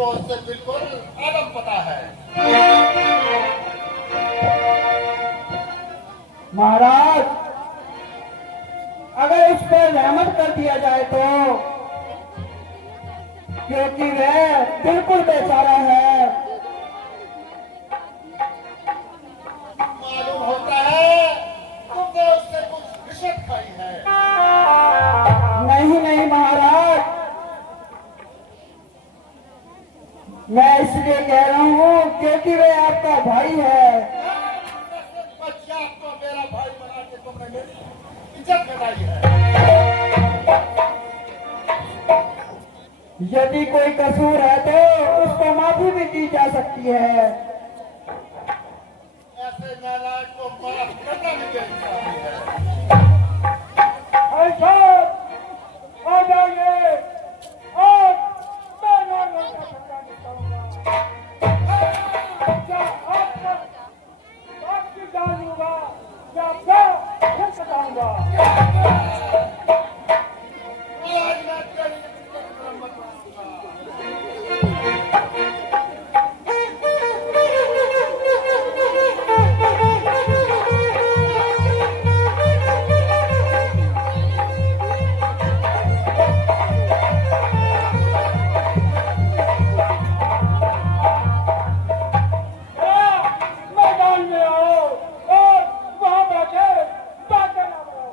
आपको उससे बिल्कुल आदम पता है। महाराज, अगर इस पर रहमत कर दिया जाए तो, क्योंकि वह बिल्कुल बेचारा है। मालूम होता है तुमने उससे कुछ रिश्वत खाई है। नहीं नहीं महाराज, मैं इसलिए कह रहा हूँ क्योंकि वह आपका भाई है। बच्चा को मेरा भाई बना के तुमने मेरी इज्जत बनाई है। यदि कोई कसूर है तो उसको माफी भी दी जा सकती है। ऐसे नालायक को माफ करना भी बेइंसाफी है। ऐसा आ जाइए और मैं नाम का ठंडा निकालूंगा। क्या आपकी डालूंगा या आपका फिर बताऊंगा। आज मैं तेरी मरम्मत करूंगा। मैदान में आओ और वहां बैठे बातें ना करो।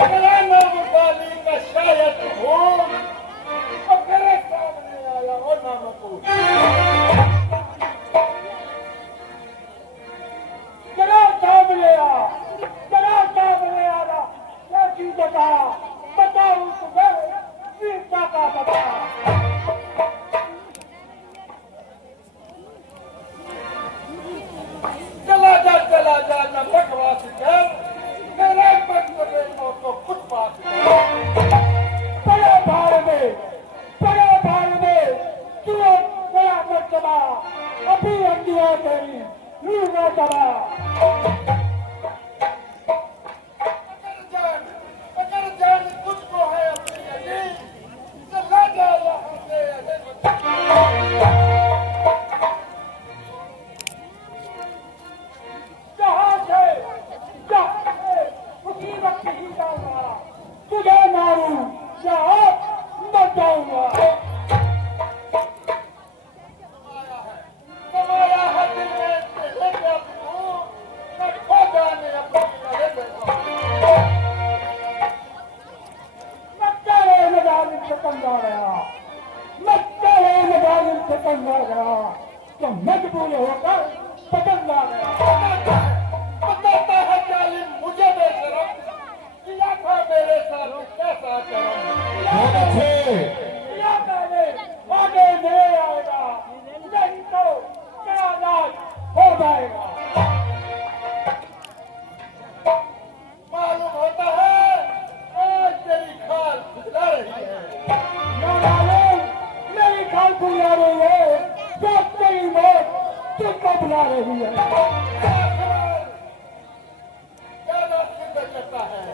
मेरा नाम बाली का शायद हूँ और मेरे सामने आया हो नाम को। जनाब साहब ले आ, जनाब साहब ले आ रहा। क्या चीज बताओ तुम्हें वीरता का पता। चला जा न बकवास कर, मेरे मकबरे को कुछ बात कर। बड़े भार में क्यों नया मर्तबा अभी अंधिया तेरी लूना चला। अगर जान तुझको है अपनी अजीज, चला जा यहाँ से जहाँ से उसी वक्त ही जाऊंगा, तुझे मारूं या मर जाऊंगा। कमाया है दिल में पहले क्या तू, मैं खो जाने अपनी लड़े बैठा। मैं तेरे मजालिम से तंगा गया, मैं तेरे मजालिम से तंगा गया, तो मजबूर होकर पतंगा गया। बताता है जालिम मुझे बेशरम, किया था मेरे साथ कैसा करम। या मैंने आगे नहीं आएगा, नहीं तो मेरा इलाज हो जाएगा। मालूम होता है आज तेरी खाल खुजला रही है। ना मालूम मेरी खाल बुला रही है, जब तेरी मौत तुमको बुला रही है। क्या बात सिद्ध करता है।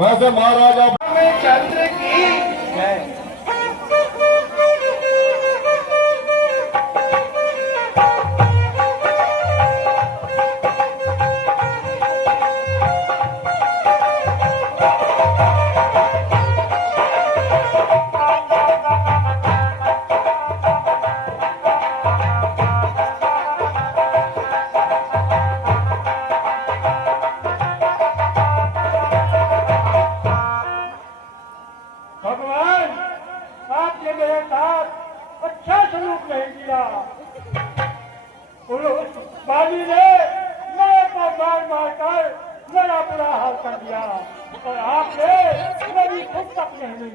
वैसे महाराजा में चंद्र की जय। भगवान, आपने मेरे साथ अच्छा सलूक नहीं किया। उस बाली ने मेरे को मार कर मेरा बुरा हाल कर दिया और आपने मेरी खुद तक नहीं ली।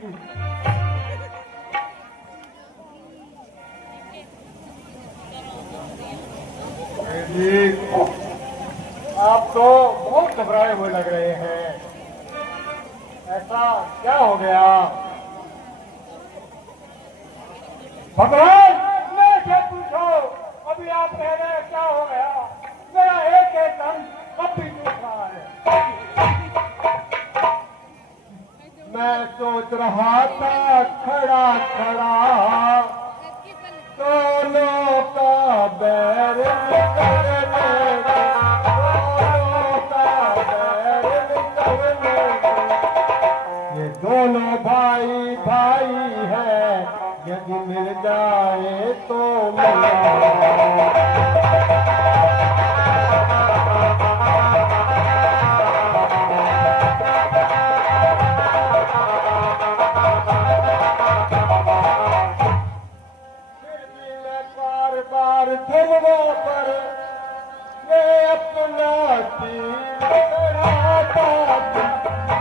जी, आप तो बहुत घबराए हुए लग रहे हैं। ऐसा क्या हो गया? भगवान, मेरे से पूछो, अभी आप कह रहे हैं क्या हो गया? मेरा एक एक अंग अब भी टूट रहा है। मैं सोच रहा था खड़ा खड़ा दोनों का बैर करने, दोनों का बैर करने। ये दोनों भाई भाई है, यदि मिल जाए तो मिला। फिर भी मैं बार बार धुनों पर मैं अपना तीर चढ़ाता था,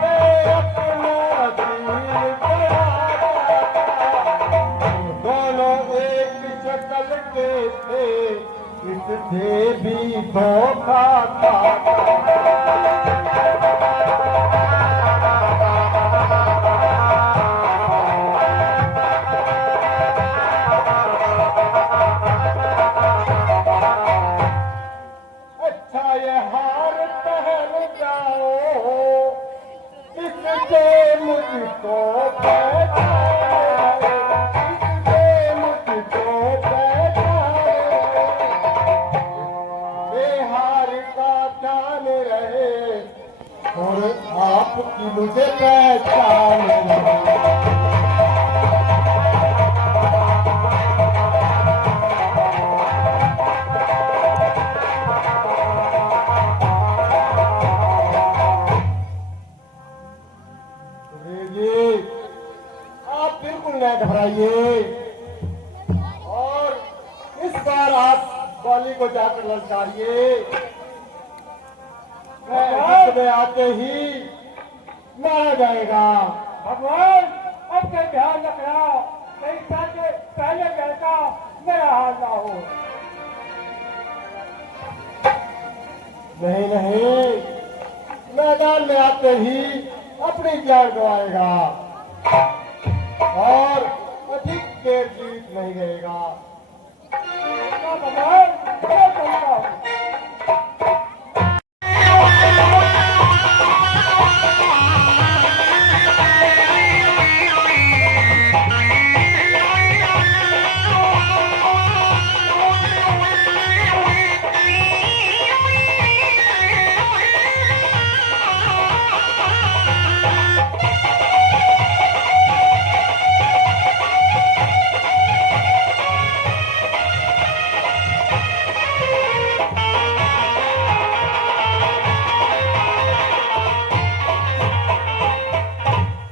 मैं अपना तीर चढ़ाता था। दोनों एक शक्ल के थे, इससे भी धोखा खाता। अच्छा ये हार पहन जाओ, इससे मुझको पहचाने, इससे मुझको पहचाने। बेहार का जान रहे और आपकी मुझे पहचान रहे। जी, आप बिल्कुल न घबराइए और इस बार आप बाली को जाकर ललकारिए। मैं आते ही मारा जाएगा। भगवान, अब के ध्यान रखना, कहीं पहले जैसा मेरा हाल ना हो। नहीं नहीं, मैदान में आते ही अपनी जान गवाएगा और अधिक देर जीवित नहीं रहेगा। भगवान, मैं चलता हूँ।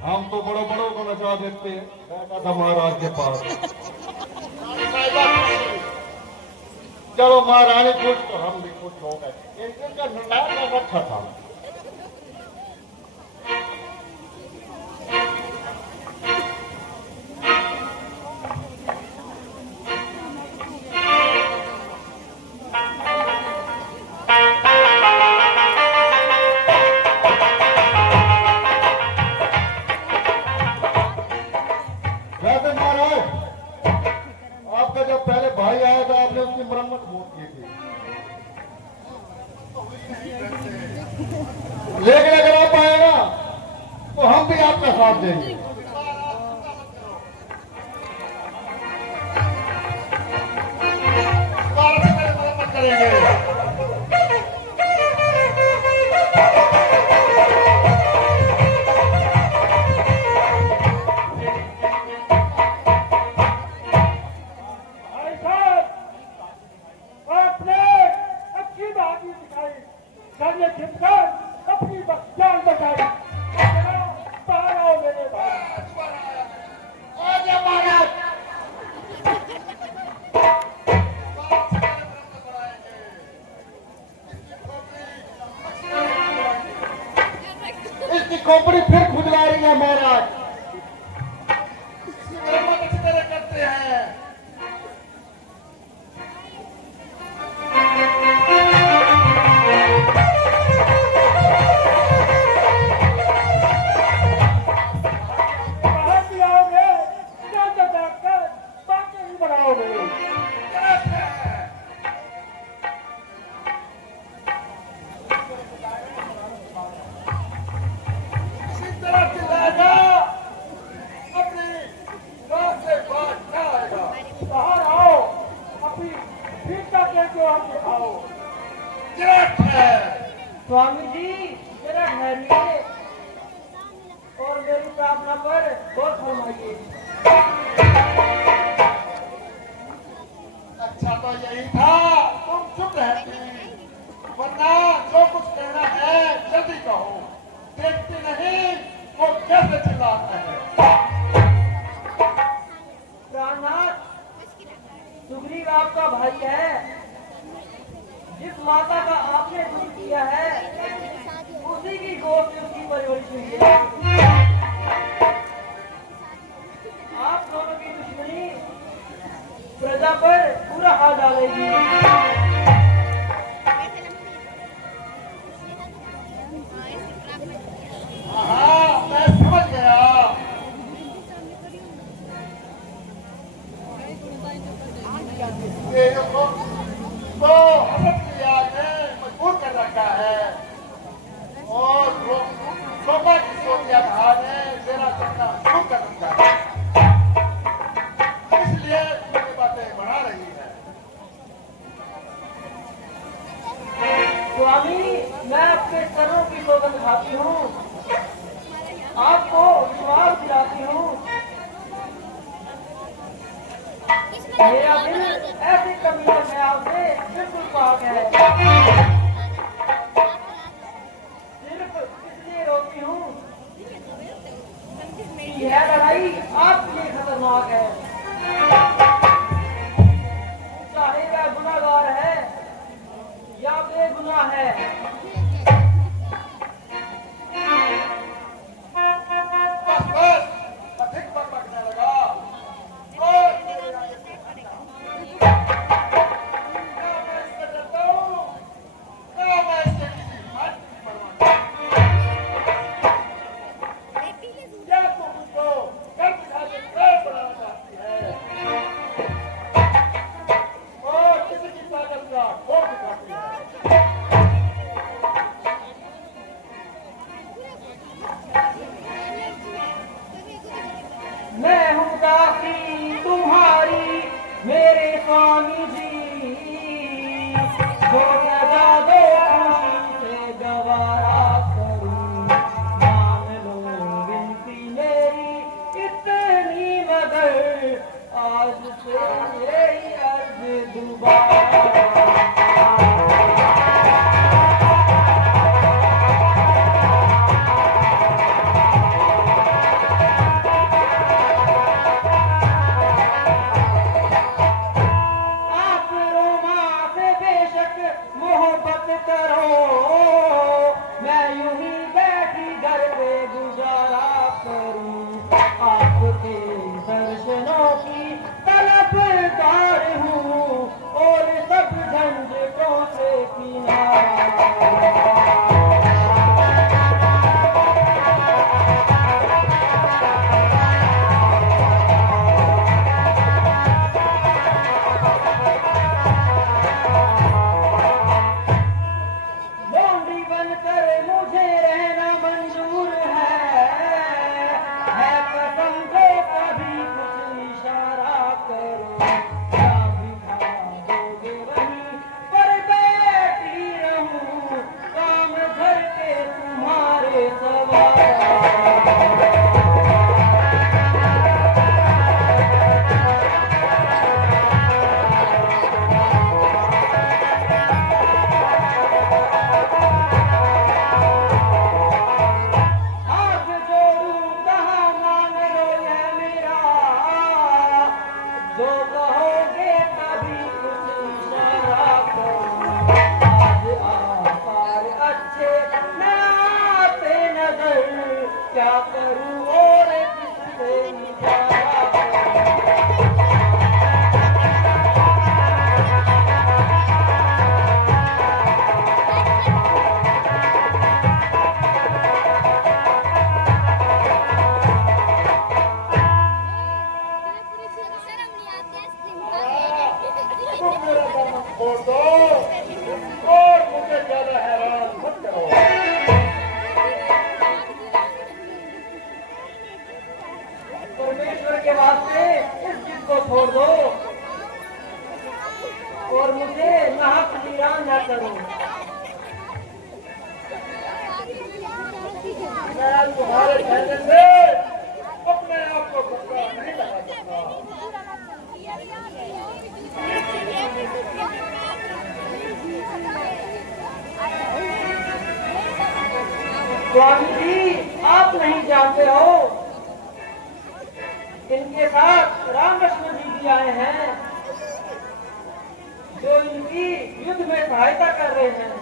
हम तो बड़ों बड़ों को नचा देते हैं, बैठा था महाराज के पास। चलो महारानी खुश तो हम भी खुश हो गए। इनका नंदा रखा था। वैसे महाराज, आपका जब पहले भाई आया था आपने उसकी मरम्मत बहुत की थी, लेकिन अगर आप आए ना तो हम भी आपका साथ देंगे। मरम्मत करेंगे। भाई साहब, आपने अच्छी बात ही दिखाई, करने छिपकर अपनी जान बचाई। बाहर आओ मेरे भाई। इसकी खोपड़ी फिर खुजला रही है महाराज। इसकी मरम्मत अच्छी तरह करते हैं। बाहर भी आओगे, जान बचाकर बातें ही बढ़ाओगे। गलत है। इसी तरह चिल्लाएगा, अपनी रात से बात न आएगा। बाहर आओ, अपनी भीतर के जो हम दिखाओ। गलत है। स्वामी जी, जरा ठहरिए और मेरी प्रार्थना पर गौर फरमाइए। अच्छा तो यही था, तुम चुप रहती, वरना जो कुछ कहना है जल्दी कहो। देखती नहीं वो कैसे चिल्लाता है। प्राणनाथ, सुग्रीव आपका भाई है। जिस माता का आपने दूध किया है, उसी की गोद में उसकी परवरिश हुई है। आप दोनों की दुश्मनी प्रजा पर पूरा हाल डालेगी। हाँ, मैं समझ गया। ये तो हजरत की याद ने मजबूर कर रखा है और शोभा की सोच के आधार ने तेरा करना शुरू कर रखा है, इसलिए मेरी बातें बढ़ा रही है। स्वामी, मैं अपने कर्मों की सौगंध खाती हूँ, आपको विश्वास दिलाती हूँ। मेरा दिल ऐसी कमी ख्याल से बिल्कुल पाक है। सिर्फ इसलिए रोती हूँ कि यह लड़ाई आपके लिए खतरनाक है। चाहे वह गुनाहगार है या बेगुनाह है, बस बस, अधिक बकबकने लगा। और मेरे आगे से हटना। ना मैं इससे डरता हूँ, ना मैं इससे किसी बात की परवाह करता। क्या तुम मुझको घर बिठा के पैर बढ़ाना चाहती है और किसी की ताकत का खोर दिखाती है। मैं हूँ दासी तुम्हारी मेरे स्वामी जी, जो सजा दो खुशी से गवारा करूं। मान लो विनती मेरी इतनी, मगर आज से यही अर्ज दोबारा। आप रोमा से बेशक मोहब्बत करो, मैं यूं ही बैठी घर पे गुजारा करूं। आपके दर्शनों की तलबगार हूँ और सब झंझटों से किनारा। लोंडी बनकर मुझे रहना मंजूर है, क्या करूं और किससे इशारा करूं? तुम मेरा दामन छोड़ दो और मुझे ज्यादा हैरान मत करो। परमेश्वर के वास्ते इस जिद को छोड़ दो और मुझे नाहक वीरान न करो। मैं तुम्हारे कहने से अपने आप को खतरा नहीं लगा सकता। स्वामी जी, आप नहीं जानते हो, इनके साथ राम लक्ष्मण जी भी आए हैं जो इनकी युद्ध में सहायता कर रहे हैं।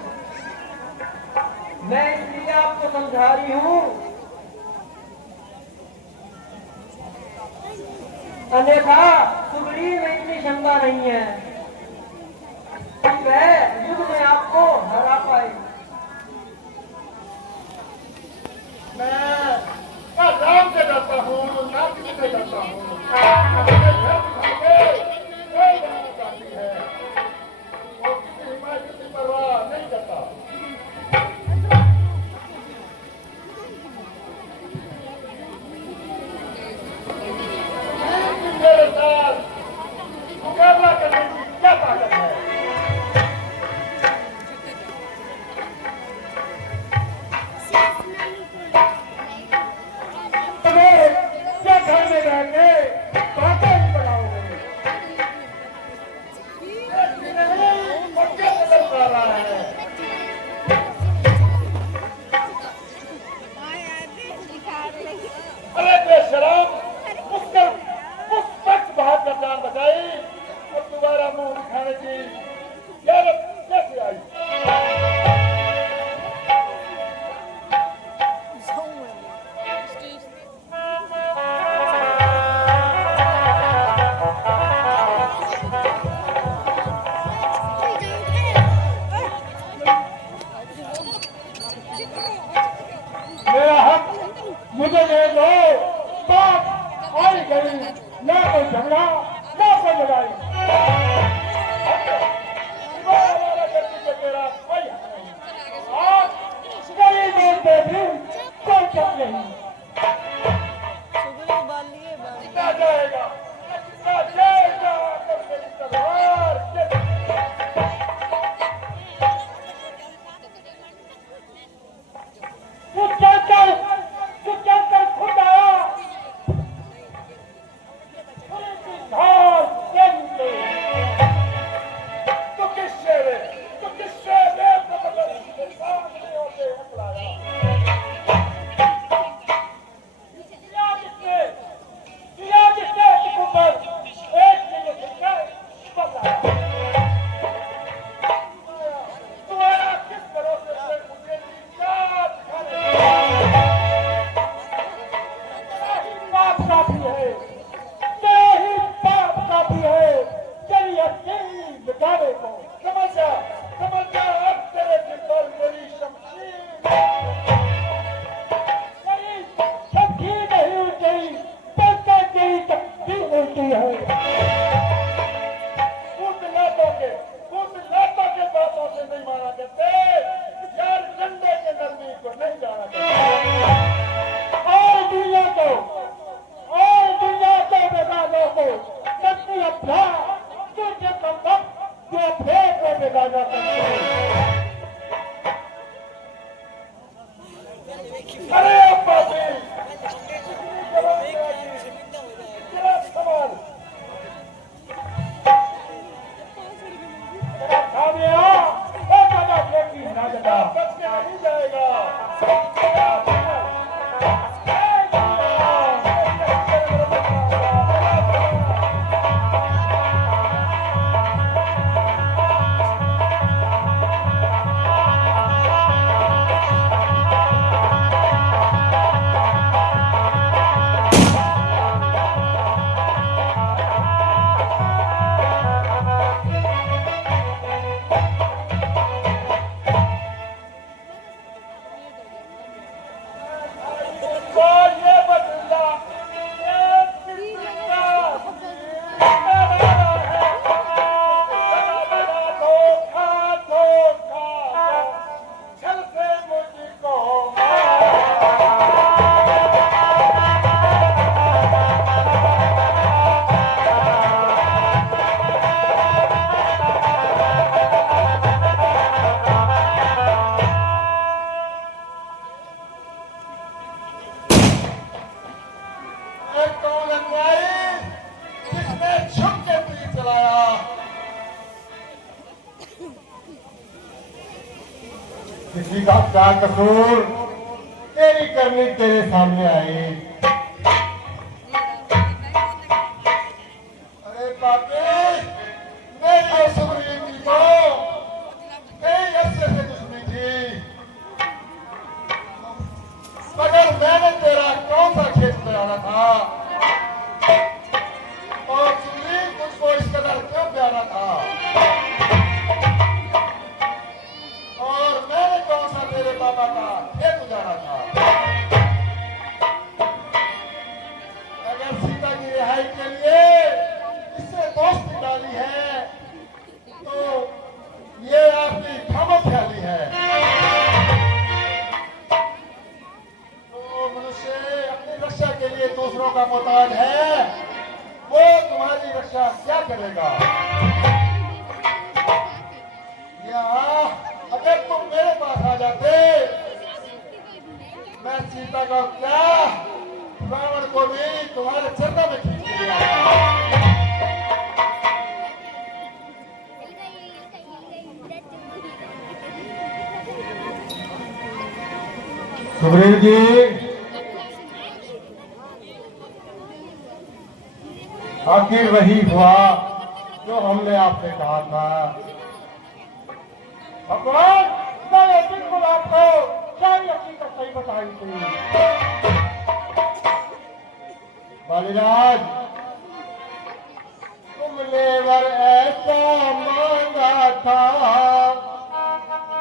मैं इसलिए आपको समझा रही हूँ, अन्यथा सुगड़ी में इतनी क्षमता नहीं है कि वह युद्ध में आपको हरा पाए। मैं ना राम से डरता हूँ ना किसी से डरता हूँ। मेरे घर दिखाके कोई जाना चाहती है और किसी हिमायत की परवाह नहीं करता। लेकिन मेरे साथ मुकाबला करने की क्या ताकत है? क्या घर में रहकर बातें ही बनाओगे? क्या बदल पा रहा है? अरे बेशरम, उस वक्त बाहर कर जान बचाई और दोबारा मुंह दिखाने की जरूरत कैसे आई? मेरा हक मुझे दे दो। बात आई गई, ना कोई झगड़ा ना कोई लड़ाई। तेरा कोई हक नहीं। आज गरीबों पे भी कोई हक नहीं। जितना जाएगा जितना जाएगा कर मेरी तलवार तू चलकर खुद आया धार के तो किससे सामने होते हकलाया किया जिसने ऊपर एक जगह फिरकर बताया तुम्हारा किस भरोसे से मुझे क्या दिखाने पाप का भी है, तेरा ही पाप का भी है, तेरी यकीन बिगाड़े को समझ जा अब तेरे दिल मेरी शमशीर नहीं उल्टी बल्कि तेरी तकदीर उल्टी है। उन लातों के बातों से नहीं माना करते यार, डंडे के नरमी को नहीं जाना करते। और दुनिया को बेगानों को शक्ति अभ्यास तुझे संभव जो फेर को बेगाना करते हैं। अरे अब्बा जी, जरा सवाल जरा खामिया ना जता बच के नहीं जाएगा। किसी का क्या कसूर, तेरी करनी तेरे सामने आई। अरे बापे, मेरी और सुग्रीव की तो कई अरसे से दुश्मनी थी, मगर मैंने तेरा कौन सा खेत चलाना था और सुग्रीव तुझको इस कदर क्यों प्यारा था, और मैंने कौन सा तेरे बाबा का खेत उजाड़ा था। अगर सीता की रिहाई के लिए इससे दोस्ती डाली है तो ये आपकी खामख्याली है। तो मनुष्य अपनी रक्षा के लिए दूसरों का मोहताज है, वो तुम्हारी रक्षा क्या करेगा। या अगर तुम मेरे पास आ जाते, मैं सीता का क्या, रावण को भी तुम्हारे चरणों में खींच लिया। सुग्रीव जी, आखिर वही हुआ जो हमने आपसे कहा था। भगवान, मैंने बिल्कुल आपको सारी हकीकत सही बताई थी। बालीराज, तुमने वर ऐसा मांगा था,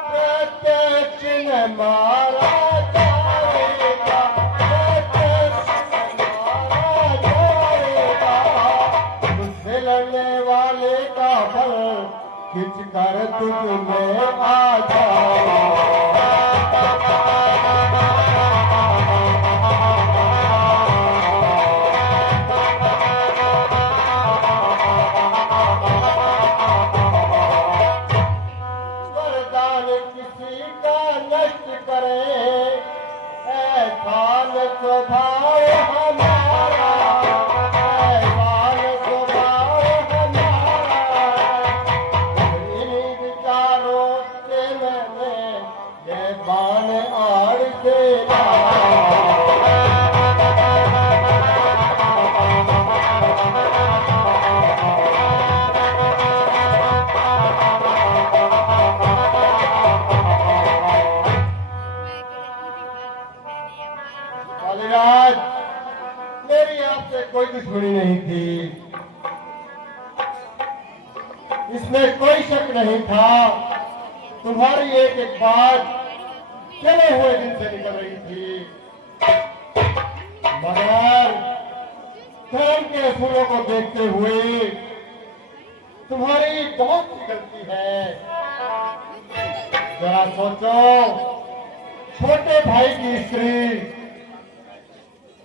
प्रत्यक्ष ने मारा जाएगा, प्रत्यक्ष ने मारा जाएगा। मुझसे लड़ने वाले का फल खिंच कर तुझ में आ जाएगा। वरदान किसी का नष्ट करे, ऐसान स्वभाव हमारा, ऐसान स्वभाव हमारा। इन्हीं विचारों से मैंने ये बाण आड़ से बालीराज, मेरी आपसे कोई दुश्मनी नहीं थी, इसमें कोई शक नहीं था। तुम्हारी एक एक बात चले हुए दिन से निकल रही थी, मगर धर्म के असूलों को देखते हुए तुम्हारी बहुत सी गलती है। जरा सोचो, छोटे भाई की स्त्री,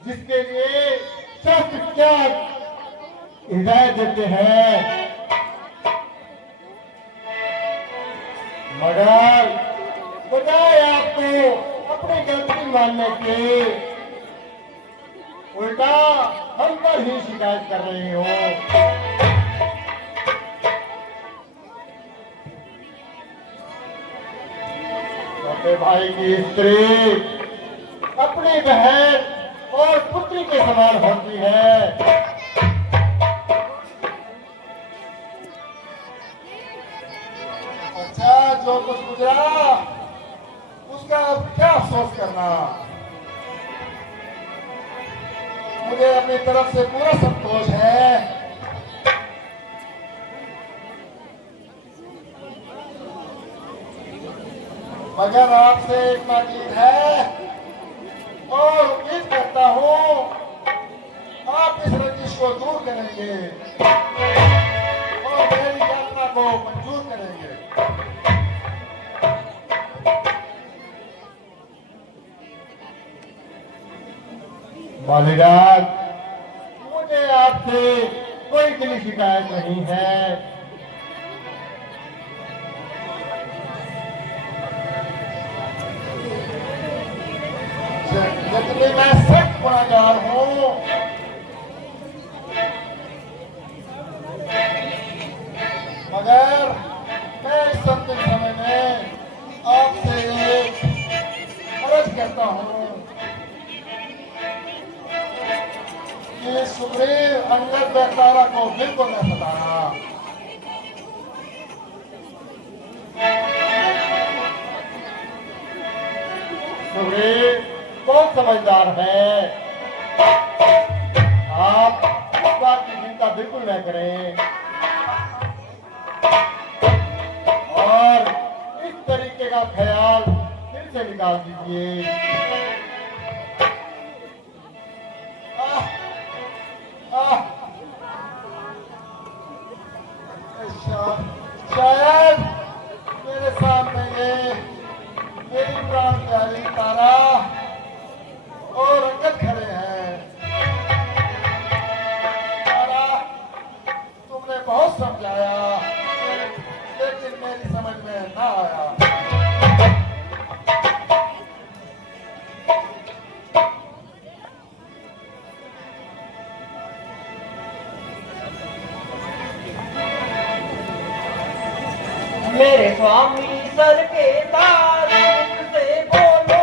जिसके लिए शास्त्र क्या हिदायत देते हैं, मगर बजाय आपको अपनी गलती मानने के उल्टा हम पर ही शिकायत कर रही हो। छोटे भाई की स्त्री अपनी बहन और पुत्री के समान होती है। अच्छा, जो कुछ गुजरा उसका अब क्या अफसोस करना। मुझे अपनी तरफ से पूरा संतोष है। मगर आपसे एक ताकीद है और उम्मीद करता हूँ आप इस रंजिश को दूर करेंगे और मेरी यात्रा को मंजूर करेंगे। बालीराज, मुझे आपसे कोई दिली शिकायत नहीं है। यद्यपि मैं सख्त गुनाहगार हूँ, मगर मैं इस अंतिम समय में आपसे समझता हूँ कि सुग्रीव अंगद बेचारा को बिल्कुल नहीं बताया। सुग्रीव बहुत समझदार है। आप इस बात की चिंता बिल्कुल न करें और इस तरीके का ख्याल दिल से निकाल दीजिए। शायद मेरे सामने ये मेरी प्राण प्यारी तारा और अंगद खड़े हैं। तारा, तुमने बहुत समझाया लेकिन मेरी समझ में ना आया। मेरे स्वामी सर के तार से बोलो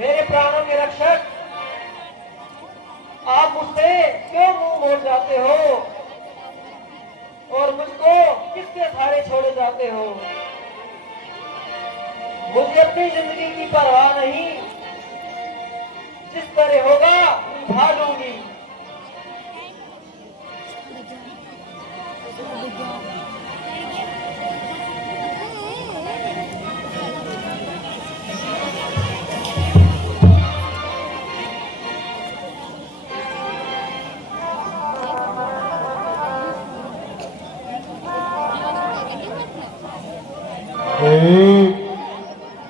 मेरे प्राणों के रक्षक, आप मुझसे क्यों मुंह मोड़ जाते हो और मुझको किसके सहारे छोड़े जाते हो? मुझे अपनी जिंदगी की परवाह नहीं, जिस तरह होगा निभा लूंगी।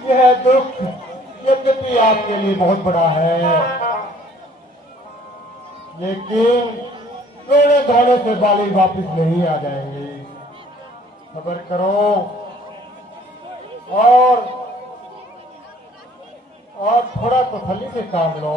यह दुख यद्यपि आपके लिए बहुत बड़ा है, लेकिन रोने धोने से बाली वापस नहीं आ जाएंगे। सब्र करो और थोड़ा तसल्ली से काम लो।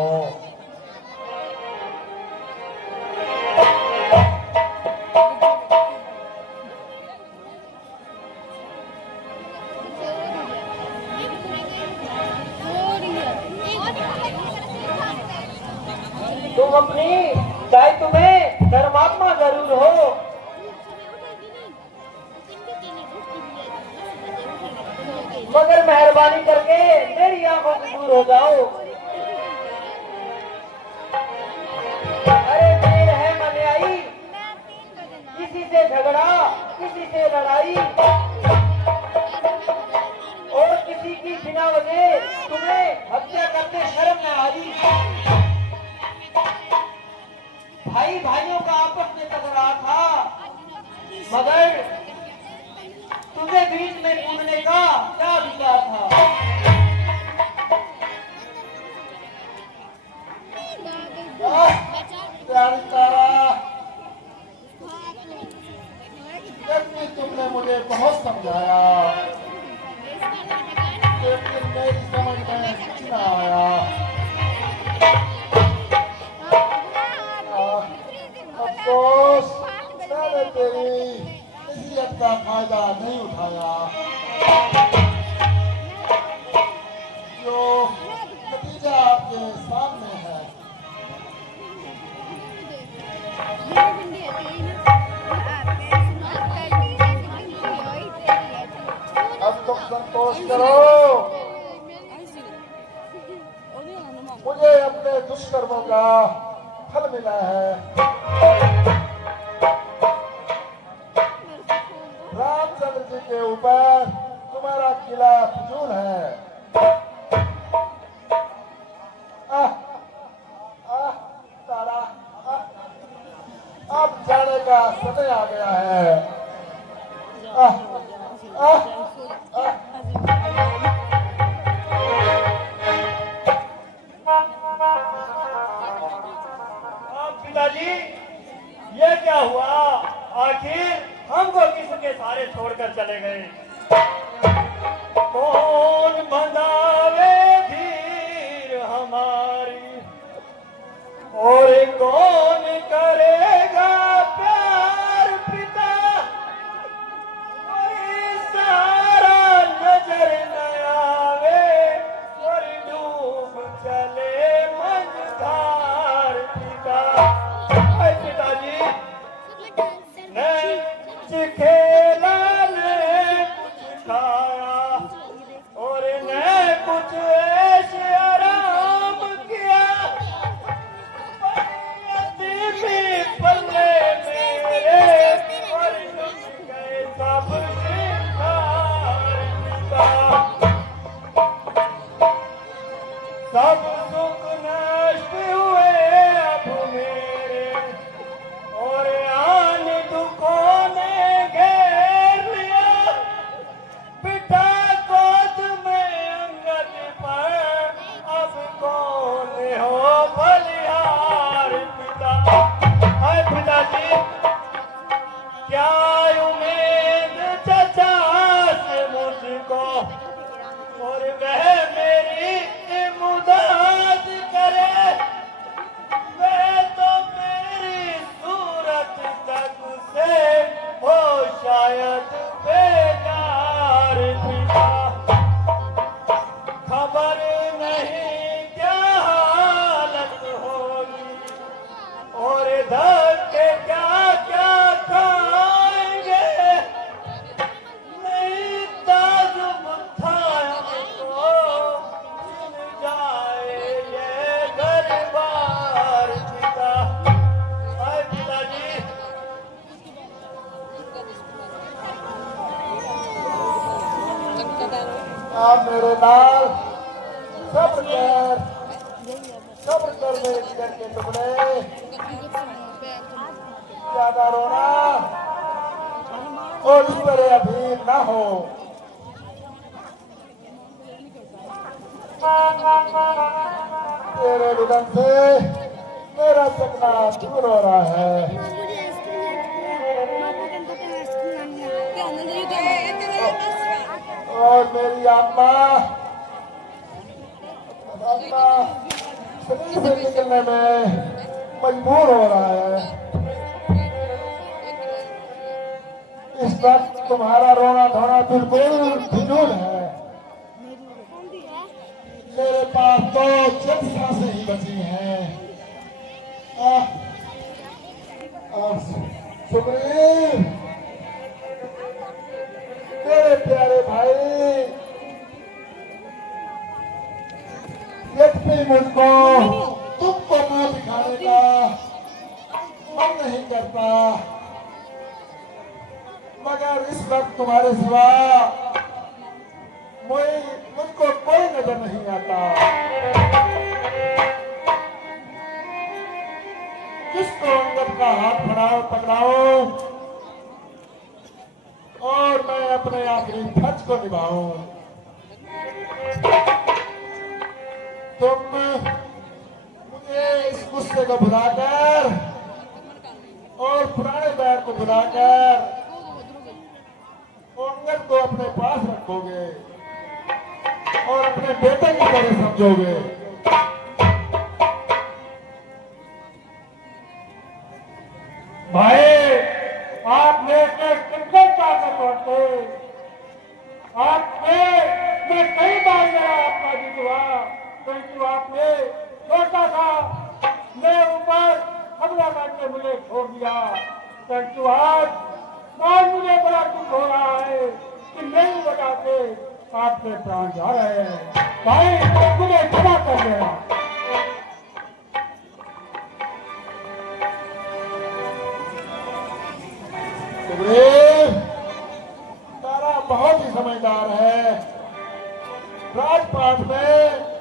तुम अपनी चाहे तुम्हें धर्मात्मा जरूर हो, मगर मेहरबानी करके मेरी आंखों से दूर हो जाओ। अरे देर है मने आई, किसी से झगड़ा किसी से लड़ाई, और किसी की बिना वजह तुम्हें हत्या करते शर्म न आई। भाई भाइयों का आपस में टकराव था, मगर तुम्हें बीच में कूदने का क्या अधिकार था? प्यारी तारा, जबकि तुमने मुझे बहुत समझाया, लेकिन मेरी समझ में कुछ न आया। अफसोस, मैंने तेरी नसीहत का फायदा नहीं उठाया। जो नतीजा आपके सामने है। अब तुम संतोष करो, मुझे अपने दुष्कर्मों का फल मिला है। रामचंद्र जी के ऊपर तुम्हारा किला फजूल है। तारा, अब जाने का समय आ गया है। पिताजी, ये क्या हुआ? आखिर हमको किसके सारे छोड़कर चले गए? कौन बंधावे धीर हमारी, और कौन करेगा प्यार पिता? कोई सारा नजर न आवे, और डूब चले मझधार पिता। हाय पिताजी, न खेला न कुछ खाया, और न कुछ ऐसे आराम किया। यतीमी पल्ले मेरे, और लुट गए सब श्रृंगार पिता। सब सुख नष्ट हुए अब मेरे, और आन दुखों ने घेर लिया। पिता गोद में अंगद पर, अब कौन हो बलिहार पिता? हाय पिताजी, क्या उम्मीद चचा से मुझको, और वह मेरी इमदाद करे। वह तो मेरी सूरत तक से हो शायद बेजार पिता। खबर नहीं क्या हालत होगी, और धक्के क्या क्या खाएंगे। आप मेरे नाल सब्र कर मेरे जिगर के टुकड़े। ज्यादा रोना और इस पर अधीन ना हो। तेरे रुदन से मेरा सपना दूर हो रहा है। और मेरी अम्मा शरीर से निकलने में मजबूर हो रहा है। इस वक्त तुम्हारा रोना धोना बिल्कुल फिजूल है। मेरे पास तो चंद सांसें ही बची हैं। सुग्रीव, मेरे प्यारे भाई, यद्यपि मुझको तुमको मुंह दिखाने का मन नहीं करता, मगर इस वक्त तुम्हारे सिवा मुझको कोई नजर नहीं आता। किसको अंगद का हाथ पकड़ाऊं और मैं अपने आखिरी फर्ज को निभाऊं। तुम मुझे इस गुस्से को भुलाकर और पुराने बैर को भुलाकर अंगद को अपने पास रखोगे और अपने बेटे की तरह समझोगे। भाई, आपने कितने ताकत होते, आपने मैं कई बार मेरा आपका जितवा, परंतु आपने छोटा था मैं ऊपर हमला करके मुझे छोड़ दिया। परंतु आज मुझे बड़ा दुख हो रहा है कि नहीं बताते आपके प्राण जा रहे हैं। भाई, मुझे क्षमा कर देना। सुग्रीव, तारा बहुत ही समझदार है। राजपाट में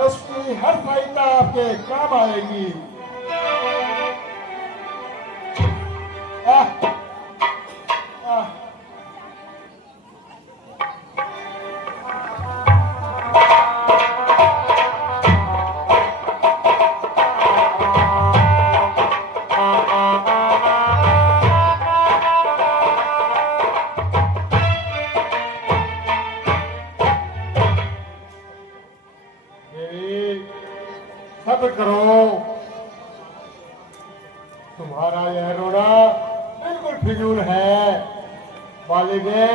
उसकी हर सहायता आपके काम आएगी। सब्र करो, तुम्हारा यह रोना बिल्कुल फिजूल है। वालिदे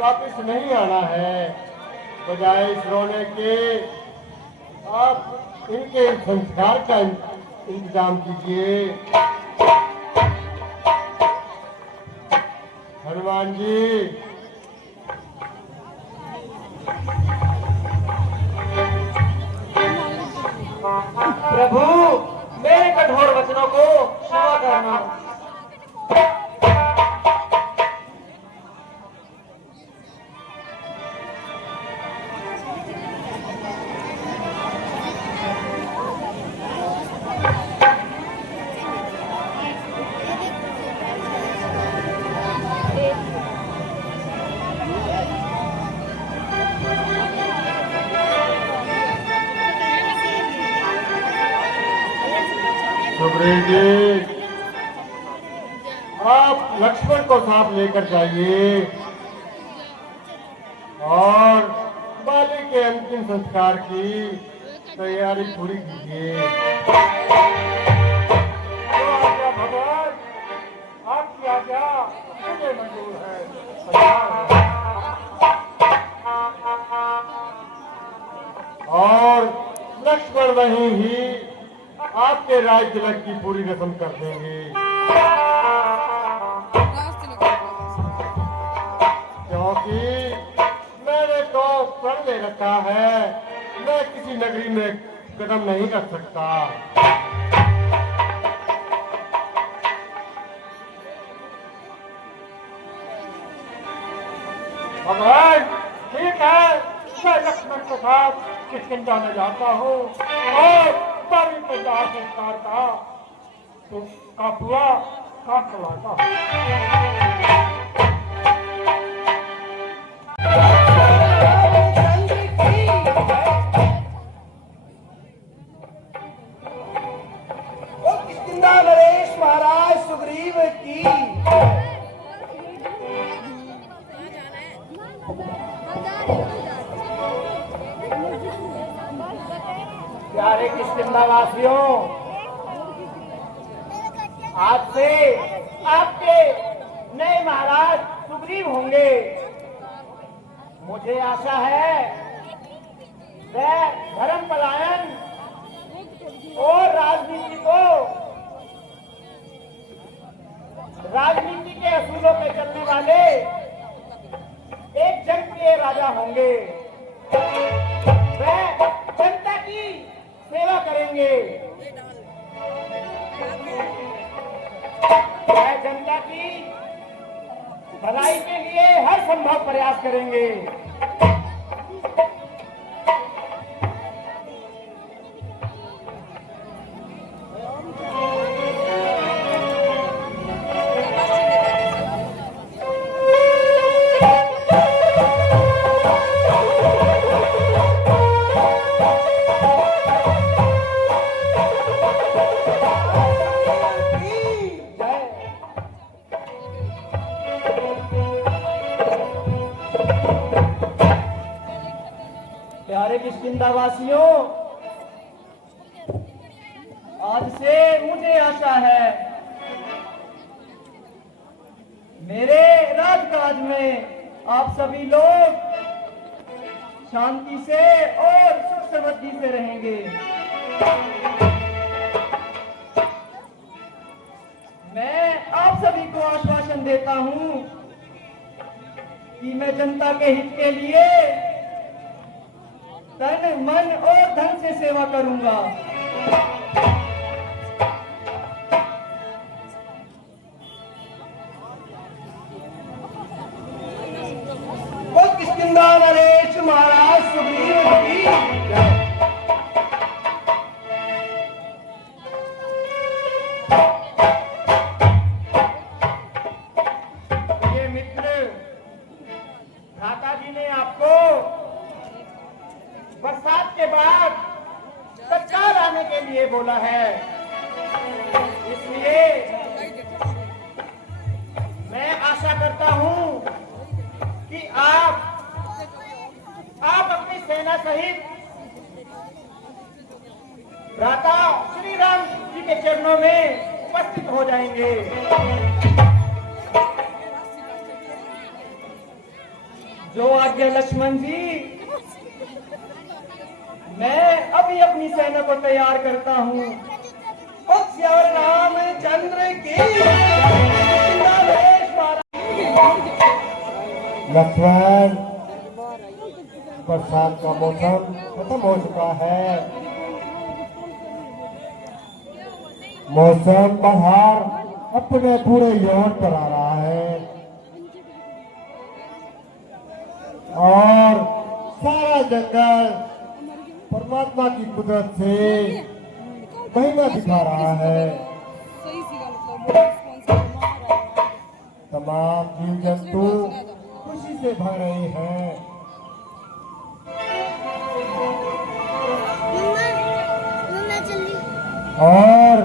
वापिस नहीं आना है। बजाय इस रोने के आप इनके संस्कार का इंतजाम कीजिए। हनुमान जी, प्रभु, मेरे कठोर वचनों को क्षमा करना। सुग्रीव जी, आप लक्ष्मण को साथ लेकर जाइए और बाली के अंतिम संस्कार की तैयारी पूरी कीजिए। तो आज्ञा भगवान, आपकी आज्ञा मुझे मंजूर है। और लक्ष्मण वहीं ही आपके राज तिलक की पूरी रस्म कर देंगे, क्योंकि मैंने तो प्रण ले रखा है मैं किसी नगरी में कदम नहीं रख सकता। भगवान ठीक है, मैं लक्ष्मण के साथ किष्किंधा में जाता हूँ और बारी पे दाह संस्कार का तो का पूरा काम करवाता हूँ। किष्किंधा नरेश महाराज सुग्रीव की प्यारे किष्किंधा वासियों, आज से आपके नए महाराज सुग्रीव होंगे। मुझे आशा है वह धर्म पलायन और राजनीति के असूलों पे चलने वाले एक जनप्रिय राजा होंगे। वह जनता की सेवा करेंगे, वह जनता की भलाई के लिए हर संभव प्रयास करेंगे। प्यारे किष्किंधा वासियों, आज से मुझे आशा है मेरे राजकाज में आप सभी लोग शांति से और सुख समृद्धि से रहेंगे। मैं आप सभी को आश्वासन देता हूं कि मैं जनता के हित के लिए तन मन और धन से सेवा करूंगा। बोल किष्किंधा नरेश महाराज सुग्रीव की जय। ये मित्र भ्राता जी ने आपको बरसात के बाद तत्काल आने के लिए बोला है, इसलिए मैं आशा करता हूं कि आप अपनी सेना सहित भ्राता श्री राम जी के चरणों में उपस्थित हो जाएंगे। जो आज्ञा लक्ष्मण जी, मैं अभी अपनी सेना को तैयार करता हूँ। रामचंद्र की लक्ष्मण, बरसात का मौसम खत्म हो चुका है। मौसम बाहर अपने पूरे यौवन पर आ रहा है और सारा जंगल परमात्मा की कुदरत से महिमा दिखा रहा है। तमाम जीव जंतु खुशी से भर रहे हैं। और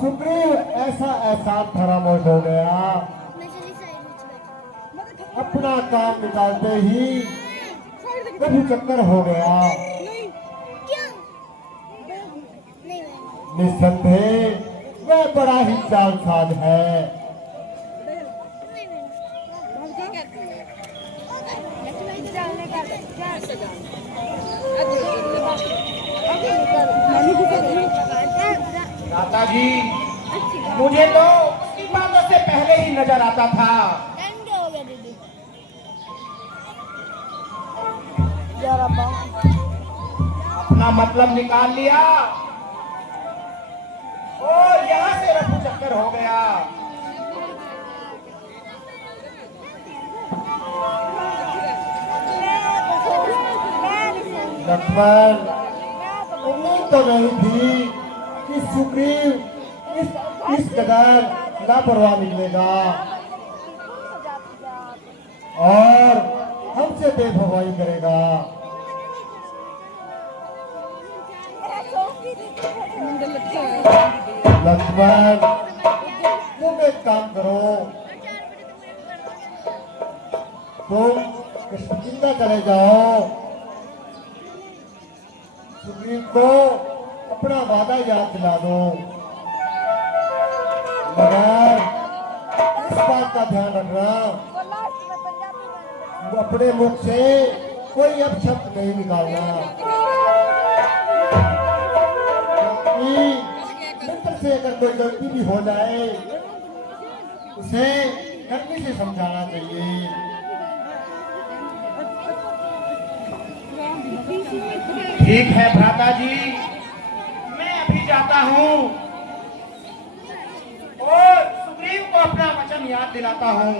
सुग्रीव ऐसा एहसास खामोश हो गया, अपना काम निकालते ही कभी चक्कर हो गया। निस्संदेह वह बड़ा ही जालसाज है। दादा जी, मुझे तो उसकी बातों से पहले ही नजर आता था। अपना मतलब निकाल लिया और यहाँ से रफू चक्कर हो गया। लक्ष्मण, उम्मीद तो नहीं थी कि सुग्रीव इस कदर लापरवाह निकलेगा और हमसे बेवफाई करेगा। लक्ष्मण, तुम एक काम करो, तुम किष्किंधा चले जाओ, सुग्रीव को अपना वादा याद दिला दो, मगर इस बात का ध्यान रखना, वो अपने मुख से कोई अपशब्द नहीं निकालना, क्योंकि मित्र से अगर कोई गलती भी हो जाए उसे नरमी से समझाना चाहिए। ठीक है भ्राता जी, मैं अभी जाता हूँ और सुग्रीव को अपना वचन याद दिलाता हूँ।